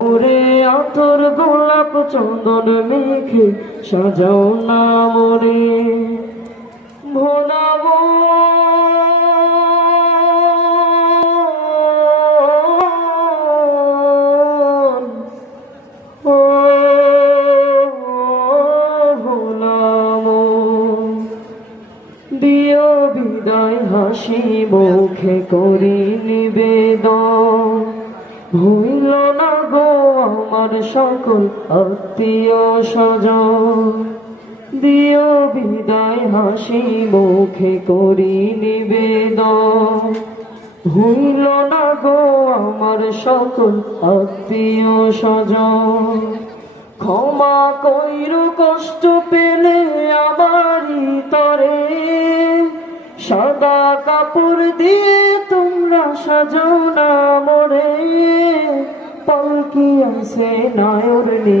ওরে আতর গোলাপ চন্দন মেখে সাজাও না মোরে ভোলাবো ও ভোলাবো দিও বিদায় হাসি মুখে করি নিবেদন ভুইল না গো আমার সকল আত্মীয় স্বজন দিও বিদায় হাসি মুখে করি নিবেদন ভুইল না গো আমার সকল আত্মীয় স্বজন ক্ষমা কইর কষ্ট পেলে আমারই তরে সাদা কাপড় দিয়ে তোমরা সাজাও না মোরে পালকি আছে নায়র নে